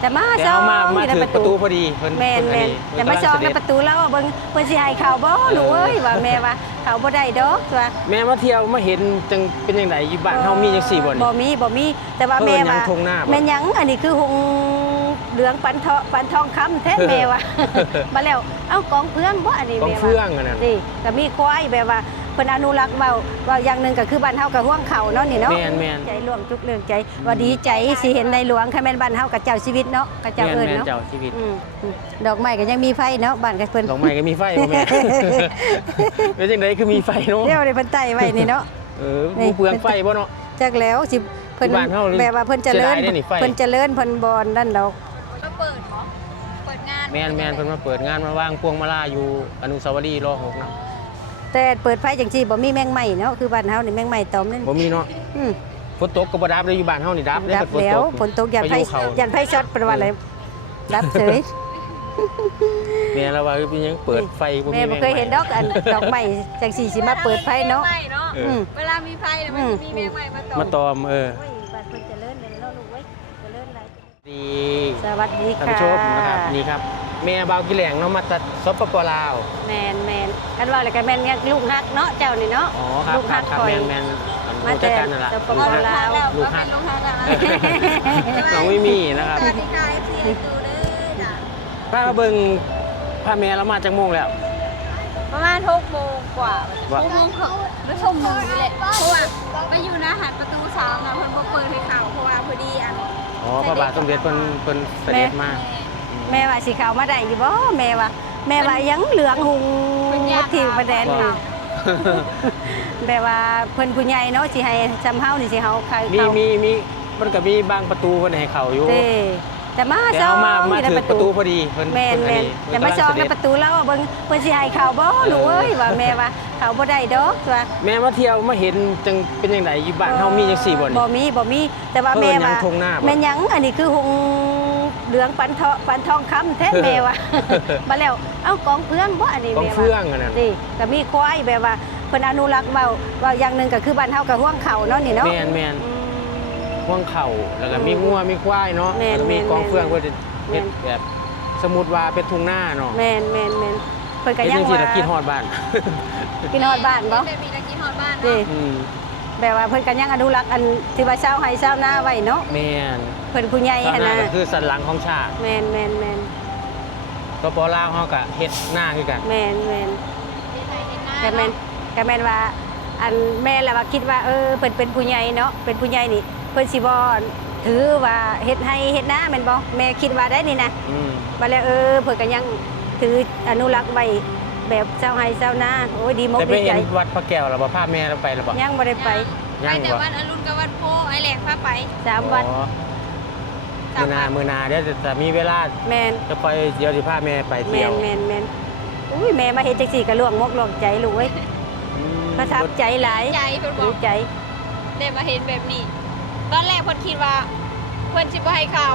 แต่มาซองมาถึงประตูพอดีแม่นแต่มาซองในประตูแล้วเบิ่งเพิ่นสิให้เข้าบ่หนูเอ้ยว่าแม่ว่าเข้าบ่ได้ดอกว่าแม่มาเที่ยวมาเห็นจังเป็นจังไดอยู่บ้านเฮามีจังซี่บ่นี่บ่มีแต่ว่าแม่ว่าแม่นหยังอันนี้คือหงเหลืองปันทองคำแท้แม่ว่ามาแล้วเอ้ากองเฟืองบ่อันนี้แม่ว่ากองเฟืองอันนั้นนี่ก็มีควายแบบว่าเพิ่นอนุรักษ์ว่าอย่างนึงก็คือบ้านเฮาก็ห่วงเขาเนาะนี่เนาะแม่นใจร่วมทุกเรื่องใจว่าดีใจสิเห็นในหลวงค่ะแม่นบ้านเฮากับเจ้าชีวิตเนาะกับเจ้าเอิ้นเนาะเจ้าชีวิตดอกไม้ก็ยังมีไฟเนาะบ้านกับเพิ่นดอกไม้ก็มีไฟบ่แม่เป็นจังได๋คือมีไฟเนาะเดี๋ยวได้เพิ่นใต้ไว้นี่เนาะบ่เปลืองไฟบ่เนาะจักแล้วสิเพิ่นแบบว่าเพิ่นเจริญเพิ่นบ่นั่นดอกมาเปิดเหรอเปิดงานแม่นเพิ่นมาเปิดงานมาวางพวงมาลาอยู่อนุสาวรีย์ร6นะแต่เปิดไฟจังซี่บ่มีแมงไหม้เนาะคือบ้านเฮานี่แมงไหม้ตอมนั่นบ่มีเนาะฝนตกก็บ่ดับเลยอยู่บ้านเฮานี่ดับได้แล้วฝนตกยันไฟช็อตเป็นว่าอะไรดับเฉยแม่ละว่าเป็นยังเปิดไฟแม่บ่เคยเห็นดอกอันดอกไม้จังซี่สิมาเปิดไฟเนาะเวลามีไฟมันมีแมงใหม่มาตอมบ้านเพิ่นเจริญเลยเนาะลูกเว้ยเจริญหลายดีสวัสดีค่ะท่านผู้ชมนะครับนี่ครับแม่บ่าวกิแหลงเนาะมาจากสปปลาวแม่นกันว่าแล้วก็แม่นลูกฮักเนาะเจ้านี่เนาะลูกฮักคอยแม่นมาจากกันนั่นล่ะสปปลาวลูกฮักน้องไม่มีนะครับสวัสดีค่ะ FC ตูเด้อจ้ะป้าเบิ่งพาแม่เรามาจากโมงแล้วประมาณ6 โมงกว่า6 โมงแล้วชมมือนี่แหละเพราะว่าไปอยู่นะหันประตู3นะเพิ่นบ่เปิดให้เข้าเพราะว่าพอดีพระบาทสมเด็จเพิ่นเสด็จมาแม่ว่าสิเข้ามาได้อยู่บ่แม่ว่ายังเหลืองหุงที่ประแดนอยู่แบบว่าเพิ่นผู้ใหญ่เนาะสิให้จำเฮานี่สิเฮาใครเข้ามีมันก็มีบางประตูเพิ่นให้เข้าอยู่แต่มาซองมาถึงประตูพอดีเพิ่นแม่นแต่มาซองในประตูแล้วเบิ่งเพิ่นสิให้เข้าบ่หนูเอ้ยว่าแม่ว่าเข้าบ่ได้ดอกว่าแม่มาเที่ยวมาเห็นจังเป็นจังไดอยู่บ้านเฮามีจังซี่บ่นี่บ่มีแต่ว่าแม่ว่าแม่นหยังอันนี้คือหงเหลืองปันทองคำแท้แม่ว่ามาแล้วเอ้ากองเฟืองบ่อันนี้แม่ว่ากองเฟืองอันนั้นนี่ก็มีควายแบบว่าเพิ่นอนุรักษ์ว่าอย่างนึงก็คือบ้านเฮาก็ห่วงเขาเนาะนี่เนาะแม่นห่วงเขาแล้วก็มีงัวมีควายเนาะแล้วมีกองเฟืองเพิ่นเฮ็ดแบบสมมุติว่าเป็นทุ่งนาเนาะแม่นเพิ่นก็ยังว่ากินฮอดบ้านกินฮอดบ้านบ่แบบมีตะกี้ฮอดบ้านแบบว่าเพิ่นก็ยังอนุรักษ์อันที่ว่าชาวไร่ชาวนาไว้เนาะแม่นเพิ่นผู้ใหญ่หั่นน่ะคือสันหลังของชาติแม่นสปลาวเฮาก็เฮ็ดนาคือกันแม่นก็แม่นว่าอันแม่ละว่าคิดว่าเพิ่นเป็นผู้ใหญ่เนาะเป็นผู้ใหญ่นี่เพิ่นสิบ่ถือว่าเฮ็ดให้เฮ็ดนาแม่นบ่แม่คิดว่าได้นี่นะว่าแล้วเพิ่นก็ยังถืออนุรักษ์ไว้แบบชาวไร่ชาวนาโอ้ยดีมากดีใจแต่ไปเห็นวัดพระแก้วแล้วบ่พาแม่เราไปแล้วบ่ยังบ่ได้ไปแต่วัดอรุณกับวัดโพไอ้แหลกพาไป3 วัดมื้อหน้าเดี๋ยวจะมีเวลาแม่นจะไปเดี๋ยวสิพาแม่ไปเที่ยวแม่นอุ้ยแม่มาเฮ็ดจังซี่ก็ล่วงมกล่วงใจลูกเอ้ยประทับใจหลายใจเพิ่นบอกใจได้มาเห็นแบบนี้ตอนแรกเพิ่นคิดว่าเพิ่นสิบ่ให้เข้า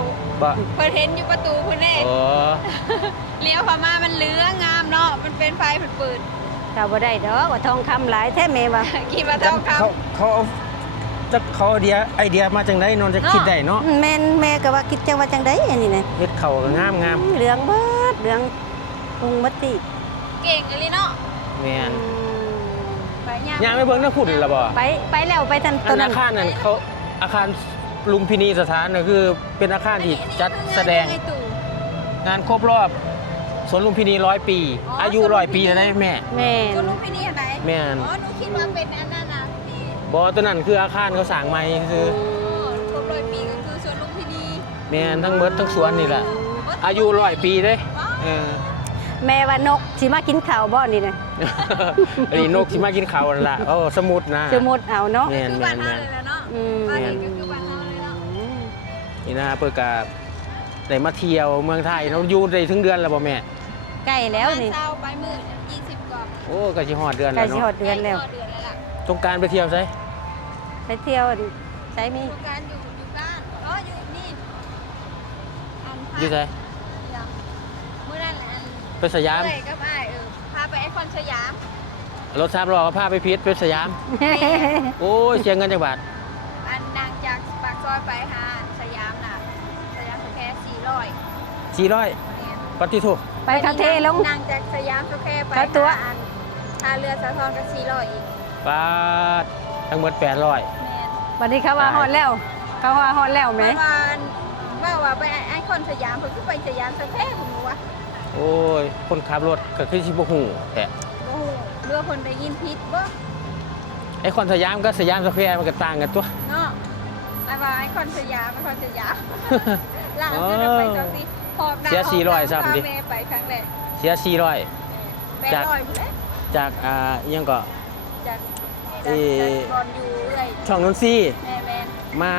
เพิ่นเห็นอยู่ประตูเพิ่นแน่เลี้ยวเข้ามามันเหลืองงามเนาะมันเป็นไฟเปิดเข้าบ่ได้ดอกว่าทองคำหลายแท้แม่ว่าคิดว่าทองคำเขาไอเดียมาจังได๋นอนจะคิดได้เนาะแม่ก็ว่าคิดจังว่าจังได๋อันนี้นะเฮ็ดเข้าก็งามเหลืองเบิดเหลืองหุงมติเก่งอีหลีเนาะแม่นย่างไปเบิ่งน้ำขุ่นล่ะบ่ไปแล้วไปทันต้นอาคารนั้นเขาอาคารลุมพินีสถานน่ะคือเป็นอาคารที่จัดแสดงงานครบรอบสวนลุมพินี100 ปีอายุ100 ปีแล้วได้แม่สวนลุมพินีอันไหนแม่นหนูคิดว่าเป็นอันนั้นน่ะบ่ตัวนั้นคืออาคารเขาสร้างใหม่คือครบ100 ปีก็คือสวนลุมพินีแม่นทั้งหมดทั้งสวนนี่แหละอายุ100 ปีเด้แม่ว่านกสิมากินข้าวบ่นี่นะอันนี้นกสิมากินข้าวนั่นล่ะสมุดนะสมุดเอาเนาะแม่นๆๆบ้านเฮาก็คือบ้านเฮาเลยเนาะนี่นะเพิ่นก็ได้มาเที่ยวเมืองไทยเนาะอยู่ได้ถึงเดือนแล้วบ่แม่ใกล้แล้วนี่เช้าไปมื้อ20กว่าโอ้ก็สิฮอดเดือนแล้วเนาะใกล้สิฮอดเดือนแล้วสงกรานต์ไปเที่ยวไสไปเที่ยวไสมีสงกรานต์อยู่บ้านอยู่นี่อยู่ไสมื้อนั้นไปสยามกับอ้ายพาไปไอคอนสยามรถ3ล้อก็พาไปพิษไปสยามโอ้ยเสียเงินจักบาทอันนางจากปากซอยไปหาสยามน่ะสยามแค่400 400ปฏิทุก ไปคาเทลง นั่งจากสยามสแควร์ไป เขาตัว ท่าเรือสาทรก็400อีก บาททั้งหมด800 แม่น วันนี้เขาว่าฮอดแล้วเขาว่าฮอดแล้วไหม ว่าไปไอคอนสยามเพิ่นคือไปสยามสแควร์ผมว่า โอ้ยคนขับรถก็คือสิบ่ฮู้แท้ โอ้โหเรือเพิ่นได้ยินผิดบ่ ไอ้คอนสยามกับสยามสแควร์มันก็ต่างกันตัว เนาะไปว่าไอคอนสยามล่าสุดเราไปจังซี่หอบหน้า เสีย400ซ้ำดิ พาแม่ไปครั้งแรก เสีย400 800พุ่นแหละ จากอิหยังก็ จาก เอ่อ ก่อนอยู่เรื่อย ช่องนนทรีย์ แม่น มา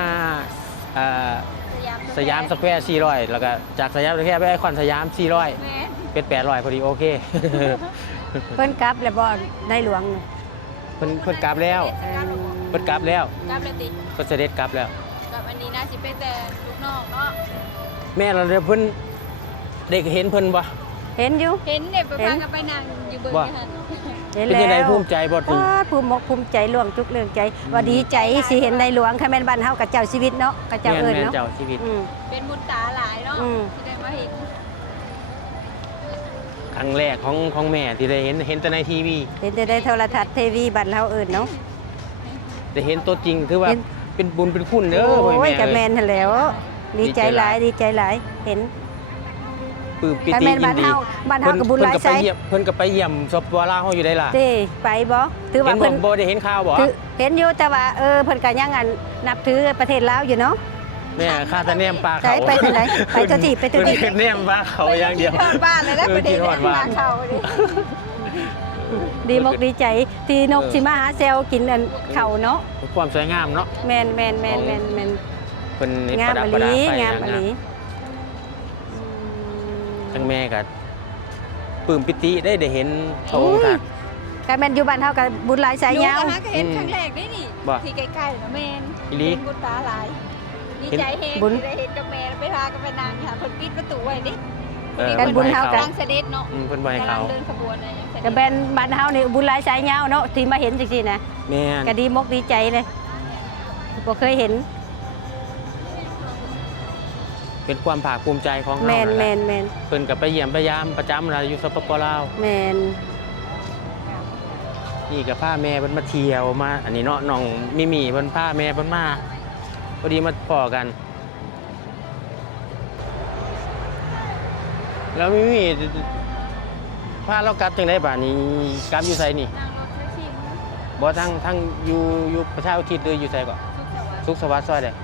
สยามส ส แควร์400แล้วก็จากสยามสแควร์ไปไอคอนสยาม400 แม่น เป็น800พอดีโอเค เพิ่นกลับแล้วบ่ได้หลวงน่ะ เพิ่นกลับแล้วเพิ่นกลับแล้ว กลับเลยติ เพิ่นเสด็จกลับแล้ว กับอันนี้น่าสิเป็นแต่ลูกน้องเนาะ แม่เราเดี๋ยวเพิ่นเด็กเห็นเพิ่นบ่ เห็นอยู่ เห็นเด็กไป เห็น พากันไปนั่งอยู่เบิ่ง ว่า นี่หั่น เห็น เป็น แล้ จังได๋ ว ภูมิใจบ่ถึง ว้าภูมิมกภูมิใจหลวงจุกเรื่องใจ ว่าดีใจสิเห็นในหลวงค่ะแม่นบ้านเฮากับเจ้าชีวิตเนาะกับเจ้า แม่น เอิ้น แม่น เนาะ เจ้าชีวิต อืม เป็นบุญตาหลายเนาะ อืม ที่ได้มาเห็น ครั้งแรกของแม่ที่ได้เห็นแต่ในทีวี เห็นแต่ได้โทรทัศน์ทีวีบ้านเฮาเอิ้นเนาะ ได้เห็นตัวจริงคือว่า เห็น เป็นบุญเป็นคุณเด้อพ่อ โอ้ย แม่ กับ เอ้ แม่ ย นหั่นแหล้ว ดีใจหลายดีใจหลายเห็น ปลื้มปิ กับ ติ แม่น ยิ บ้าน นดี เฮาบ้านเฮากับบุญหลายไส เพิ่นก็ไปเยี่ยมสปปลาวเฮาอยู่ได้ล่ะ เด้ไปบ่ถือ เห็ ว่าน เพิ่น บ่ได้เห็นข่าวบ่ ถือเห็นอยู่แต่ว่าเพิ่นก็ยังอันนับถือประเทศลาวอยู่เนาะ แม่ข้าแต่แนมปลา ใช่ เขา ไปทางไหนไปตัวที่ไปตัวที่ เพิ่นแนมปลาเขาอย่างเดียว ไปกินทอดบ้านเลยนะ เออ ประเด็น กินทอดบ้าน เขาดิ ดีมกดีใจที่นกสิมาหาแซวกินอันเข่าเนาะ ความสวยงามเนาะ แมนแมนแมนแมนแมน เพิ่นนี่ งา ป ม ระดับ อ ประดา ลี ไฟ งามอ นะ ลี ทั้งแม่ก็ปลื้มปิติได้เห็นพระองค์ท่าน การแมนอยู่บ้านเฮากับบุญหลายสายยาว หนูก็เห็นครั้งแรกนี่นี่ บ่ ที่ใกล้ๆนะแมน อีหลี เป็นบุญตาหลายดีใจเฮง บุญ ที่ได้เห็นกับแม่ไปพากันไปนั่งค่ะเพิ่นปิดประตูไว้ดิ กันบุญเฮากัน กำลังเสด็จเนาะ เพิ่นบ่ให้ กำลั เขา งเดินขบวนอะไรอย่างเงี้ย กับแมนบ้านเฮานี่บุญหลายสายยาวเนาะที่มาเห็นจังซี่นะ แม่น ก็ดีมกดีใจเลยบ่เคยเห็น เป็นความภาคภูมิใจของ แม เฮาน แม นั่นแหละ นแมน เพิ่นก็ไปเยี่ยมพยายามประจำล่ะอยู่สปปลาว แมน นี่ก็พาแม่เพิ่นมาเที่ยวมาอันนี้เนาะน้องมิมี่เพิ่นพาแม่เพิ่นมาพอดีมาพ้อกัน แล้วมิมี่พาเรากลับจังได๋บัดนี้กลับอยู่ไสนี่ นั่งรถแท็กซี่มั้ง บ่ทั้งอยู่ประชาอุทิศหรืออยู่ไสก่อน ทุกสวัสดิ์ สุขสวัสดิ์ซอยใด 26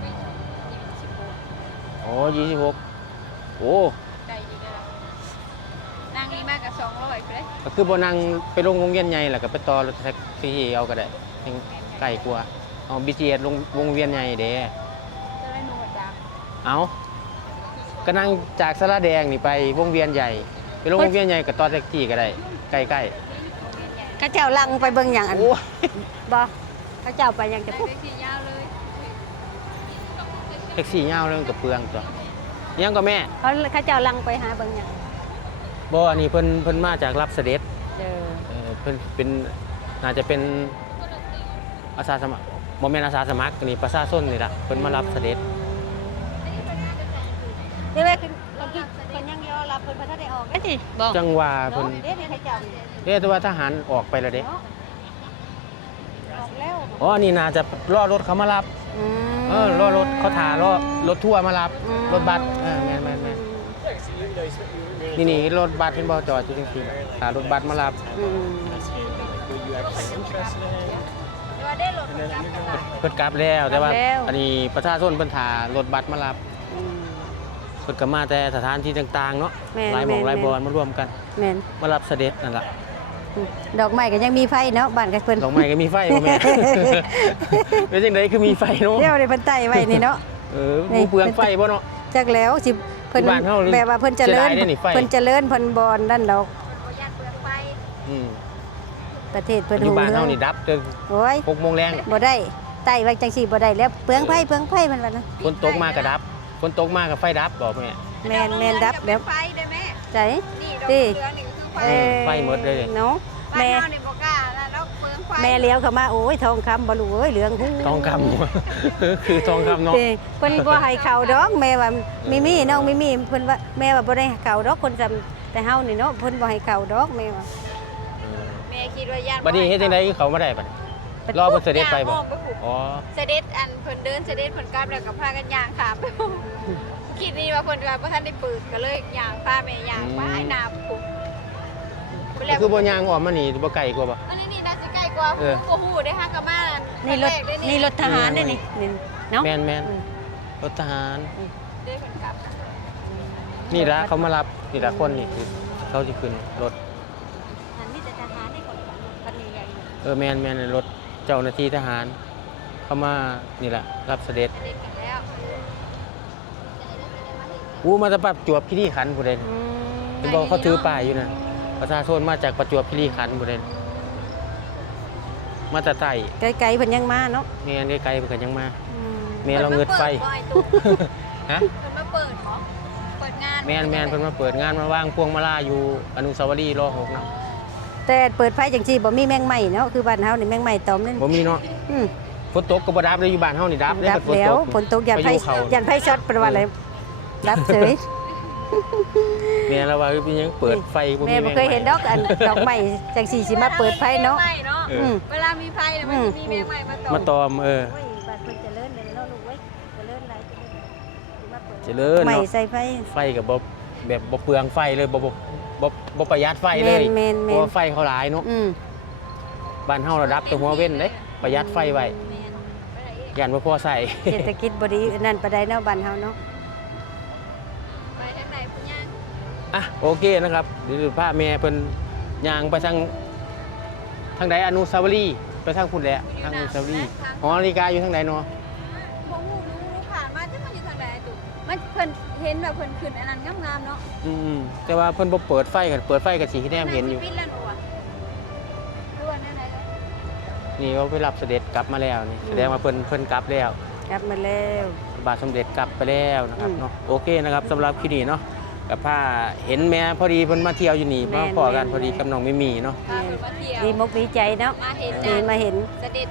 โอ้26โอ้ ไกลดีเลยล่ะนั่งนี่มากกับ200ไปเลย ก็คือบ่นั่งไปลงวงเวียนใหญ่แล้วก็ไปต่อรถแท็กซี่เอาก็ได้ยังใกล้กว่าเอา BTS ลงวงเวียนใหญ่เด้ จะได้หนูดัง เอาก็นั่งจากสระแดงนี่ไปวงเวียนใหญ่ ไปลงวงเวียนใหญ่ก็ต่อแท็กซี่ก็ได้ใกล้ เขาเจ้าลังไปเบิ่งหยังอัน ๆโอ้ย บ่เขาเจ้าไปหยังจะ ได้ พูด แท็กซี่ยาวเลย แท็กซี่ยาวเรื่องกับเปลืองตัวยังก็แม่ เขาเจ้าลังไปหาเบิ่งหยัง บ่อันนี้เพิ่นมาจากรับเสด็จ เด้อ เพิ่นเป็นน่าจะเป็นอาสาสมัครบ่แม่นอาสาสมัครนี่ประชาชนนี่ล่ะเพิ่นมารับเสด็จ เดี๋ยวคือเพิ่นยังรอรับเพิ่นบ่ทันได้ออกเด้อติบ่ จังหว่าเพิ่น เด้อเขาเจ้า เด้แต่ว่าทหารออกไปแล้วเด้ ออกแล้ว อ๋อนี่น่าจะรอรถเขามารับรอรถเขาถ่ารอรถทัวร์มารับรถบัสแม่นนี่รถบัสเห็นบ่จอดอยู่จังซี่ถ่ารถบัสมารับ ว่าได้รถประจำกัน เพิ่นกลับแล้วแต่ว่าอันนี้ประชาชนเพิ่นถ่ารถบัสมารับเพิ่นก็มาแต่สถานที่ต่างๆเนาะหลายหม่องหลายบอนมารวมกัน แม่น มารับเสด็จนั่นล่ะ ดอกไม้ก็ยังมีไฟเนาะบ้านกับเพิ่น ดอกไม้ก็มีไฟบ่แม่ เป็นจังไดคือมีไฟเนาะ เดี๋ยวได้เพิ่นไต้ไว้นี่เนาะ บ่เปลืองไฟบ่เนาะ จักแล้วสิเพิ่น บ้านเฮาเลย แบบว่าเพิ่นเจริญ เสียดายเด้อนี่ไฟ เพิ่นเจริญเพิ่นบอนนั่นดอก ประหยัดเปลืองไฟ อืม ประเทศเพิ่น อยู่บ้าน รุ่ง เฮา รื นี่ อง ดับจน โอ้ย 6 โมงแรง บ่ได้ไต้ไว้จังซี่บ่ได้แล้วเปลืองไฟมันว่านะ ฝนตกมาก็ดับฝนตกมาก็ไฟดับบอกแม่ แม่นดับแล้ว ไฟได้แม่ ใจ นี่ดอกเรืองนี่ก็คือไฟ ไฟหมดเลย เนาะ บ้าน แม่ เฮานี่บ่กล้าแล้วเปลืองไฟ แม่เลี้ยวเข้ามาโอ้ยทองคำบ่รู้เอ้ยเหลืองหู ทองคำ คือทองคำเนาะ เพิ่นบ่ให้เข้าดอกแม่ว่ามีน้องมีเพิ่นว่าแม่ว่าบ่ได้เข้าดอกคนจำแต่เฮานี่เนาะเพิ่นบ่ให้เข้าดอกแม่ว่า แม่คิดว่าย่าน บัดนี้เฮ็ดจังไดเขาบ่ได้บัดรอเพิ่นเสด็จไปบ่ ย่างออกไปผูก อ๋อ เสด็จอันเพิ่นเดินเสด็จเพิ่นกลับแล้วก็พากันย่างขามไปคิดนี่ว่าเพิ่นว่าบ่ทันได้เปิดก็เลยย่างพาแม่ย่างไปหน้าผูก คือบ่ย่างออกมานี่บ่ไกลกว่าบ่ อันนี้น่าจะใกล้กว่า เออ บ่ฮู้ได้ฮักกะมา นี่รถนี่รถทหารเด้นี่เนาะ แม่นรถทหาร เด้เพิ่นกลับ นี่ละเขามารับนี่ละคนนี่คือเขาสิขึ้นรถ อันนี้แต่ทหารนี่คนคันใหญ่ แม่นรถเจ้าหน้าที่ทหาร เขามานี่แหละรับเสด็จ เสด็จกันแล้ว อู้มาจากประจวบคีรีขันธ์ผู้ใดนี่เห็นบอกเขาถือป้ายอยู่นั่นประชาชนมาจากประจวบคีรีขันธ์ผู้ใดมาจากใต้ ไกลๆเพิ่นยังมาเนาะ แม่นไกลๆเพิ่นก็ยังมาแม่เราเงิดไฟฮะ เพิ่นมาเปิดเหรอเปิดงาน แม่นเพิ่นมาเปิดงานมาวางพวงมาลาอยู่อนุสาวรีย์ร6นะ แต่เปิดไฟจังซี่บ่มีแมงไหม้เนาะคือบ้านเฮานี่แมงไหม้ตอมนั่น บ่มีเนาะ อืม ฝนตกก็บ่ดับเลยอยู่บ้านเฮานี่ดับ ดับแล้วฝนตกยันไฟ ไปอยู่เขา ยันไฟช็อตเป็นว่าอะไรดับเฉย แม่เราว่าเป็นยังเปิดไฟบ่มี แม่บ่เคยเห็นดอกอันดอกไม้จังซี่สิมาเปิดไฟเนาะ เออ เวลามีไฟเนี่ยมันจะมีแมงใหม่มาตก มาตอมโอ้ยบ้านเพิ่นเจริญเลยเนาะลูกเว้ยเจริญหลายเจริญ เจริญ ใหม่ เนาะ ใส่ไฟ ไฟกับแบบบ่เปลืองไฟเลยบ่ประหยัดไฟเลย แม่น เพราะว่าไฟเขาหลายเนาะ อืม บ้านเฮาระดับแตัวหัวเว้นเด้ประหยัดไฟไว้ย่านบ่พอใส่ เศรษฐกิจบ่ดีนั่นปานใดเนาะบ้านเฮาเนาะ ไปทางไหนพุ่นย่าง อ่ะโอเคนะครับเดี๋ยวพาแม่เพิ่นย่างไปทางใดอนุสาวรีย์ไปทางพุ่นแหละทางอนุสาวรีย์หอนาฬิกาอยู่ทางใดเนาะ บ่ฮู้รู้ผ่านมาจังมันอยู่ทางใดตุมันเพิ่นเห็นแบบเพิ่นขึ้นอันนั้นงามๆเนาะ แต่ว่าเพิ่นบ่เปิดไฟกันเปิดไฟก็สิแนมเห็นอยู่ ปิดแล้วหนูอ่ะดูอันนั้นไหนเลย นี่เขาไปรับเสด็จกลับมาแล้วนี่แสดงว่าเพิ่นกลับแล้ว กลับมาแล้ว บาทสมเด็จกลับไปแล้วนะครับเนาะโอเคนะครับสำหรับคลิปนี้เนาะกับผ้าเห็นแม่พอดีเพิ่นมาเที่ยวอยู่นี่มาพอกันพอดีกับน้องมิมี่เนาะ พาเพิ่นมาเที่ยว ดีมกดีใจเนาะ มาเห็น ดีมาเห็น เสด็จ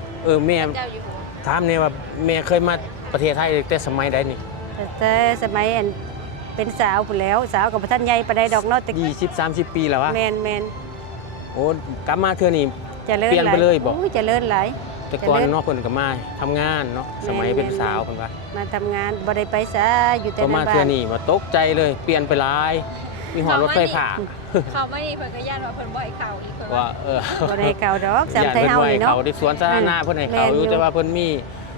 แม่ เจ้าอยู่หัว ถามเนี่ยว่าแม่เคยมาประเทศไทยแต่สมัยใดนี่ แต่สมัยอันเป็นสาวพุ่นแล้วสาวกับท่านใหญ่ปานใดดอกเนาะแต่ 20-30 ปีแล้ววะ แม่น โอ้กลับมาเทื่อนี้ เจริญ เปลี่ยนไปเลยบ่ โอ้ยเจริญหลาย แต่ก่อน เจริญ เนาะเพิ่นก็มาทำงานเนาะสมัยเป็นสาวเพิ่นว่า มาทำงานบ่ได้ไปซะอยู่แต่ พอ ใน มา บ้า เทื่อน นี้ว่าตกใจเลยเปลี่ยนไปหลายมีหอรถไฟฟ้า เขาไม่นี่เพิ่นก็ย่านว่าเพิ่นบ่ให้เข้าอีกเพิ่น ว่า บ่ได้เก่าดอกจำไทยเฮานี่ ย่ เนาะ พิ่นไว้เขาที่สวนสาธารณะเพิ่นให้เขาอยู่แต่ว่าเพิ่นมี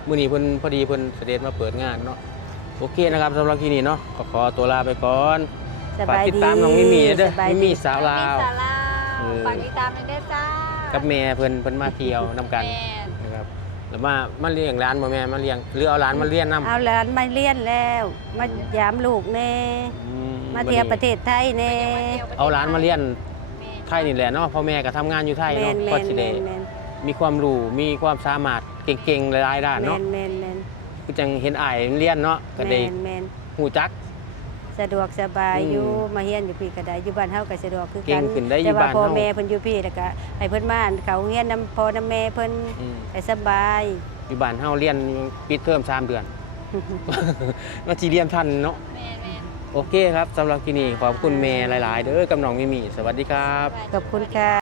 มื้อนี้เพิ่นพอดีเพิ่นเสด็จมาเปิดงานเนาะโอเคนะครับสำหรับคลิปนี้เนาะก็ขอตัวลาไปก่อน ส ฝาก บาย ติด ดี ตามน้องมิมี่เด้อ สบาย มิ ดี มี่สาวลาว มีสาลาวฝากติดตามด้วยเด้อจ้า กับแม่เพิ่นมาเที่ยวนํกัน แม่น นะครับแล้วมาเลี้ยงร้านบ่แม่มาเลี้ยงหรือเอาร้านมาเลี้ยงนํ เอาหลานมาเรียนแล้วมายามลูกแน่มาเที่ยวประเทศไทยแน่ เอาร้านมาเลี้ยง แม่ ไทยนี่แหละเนาะพ่อแม่ก็ทำงานอยู่ไทย แม่ เนาะ น ก็สิได้ แม่น มีความรู้มีความสามารถเก่งๆหลายๆด้าน แม่ เนาะ นแม่นแม่น คือจังเห็นอ้ายเรียนเนาะก็ได้ แม่น ฮู้จัก สะดวกสบาย อืม อยู่มาเฮียนอยู่พี่ก็ได้อยู่บ้านเฮาก็สะดวกคือ เก่ กั ง น ขึ้นได้อยู่ แต่ว่า บ้าน พ่อ เฮา แม่เพิ่นอยู่พี่แล้วก็ให้เพิ่นมาเขาเฮียนนํพ่อนำแม่เพิ่น อืม ให้สบาย อยู่บ้านเฮาเรียนปิดเทอม3 เดือน มาสิเรียนทันเนาะ แม่แม่ โอเคครับสำหรับที่นี่ขอบคุณแม่หลาย ๆ เด้อกับน้องมิมี่สวัสดีครับ ขอบคุณค่ะ